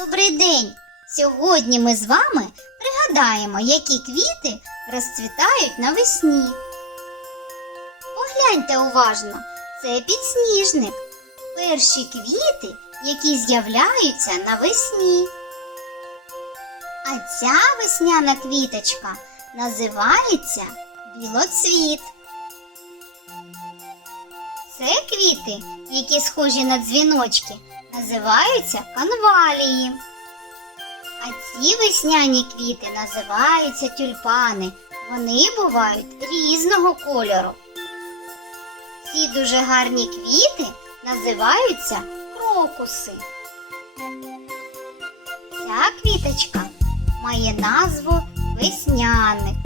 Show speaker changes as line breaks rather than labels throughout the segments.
Добрий день! Сьогодні ми з вами пригадаємо, які квіти розцвітають навесні. Погляньте уважно, це підсніжник. Перші квіти, які з'являються навесні. А ця весняна квіточка називається білоцвіт. Це квіти, які схожі на дзвіночки, називаються конвалії. А ці весняні квіти називаються тюльпани. Вони бувають різного кольору. Ці дуже гарні квіти називаються крокуси. Ця квіточка має назву весняник.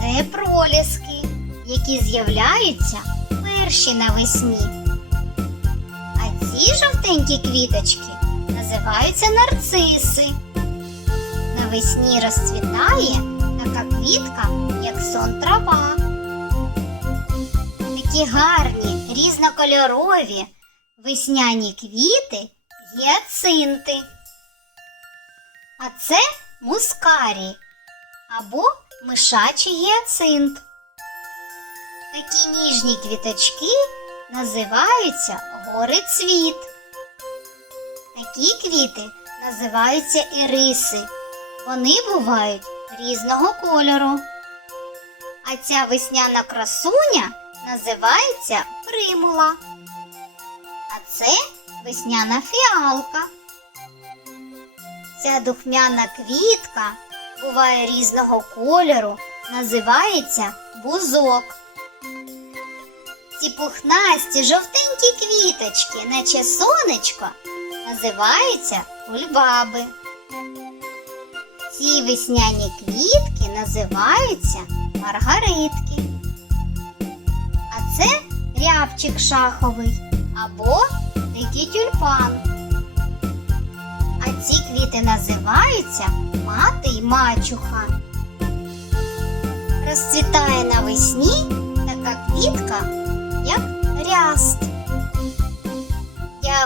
Це проліски, які з'являються перші навесні. Ці жовтенькі квіточки називаються нарциси. Навесні розцвітає така квітка, як сон трава. Такі гарні, різнокольорові весняні квіти гіацинти. А це мускарі або мишачий гіацинт. Такі ніжні квіточки називаються горицвіт. Такі квіти називаються іриси. Вони бувають різного кольору. А ця весняна красуня називається примула. А це весняна фіалка. Ця духмяна квітка буває різного кольору, називається бузок. Ці пухнасті жовтенькі квіточки, наче сонечко, називаються кульбаби. Ці весняні квітки називаються маргаритки. А це рябчик шаховий або дикий тюльпан. А ці квіти називаються мати й мачуха. Розцвітає навесні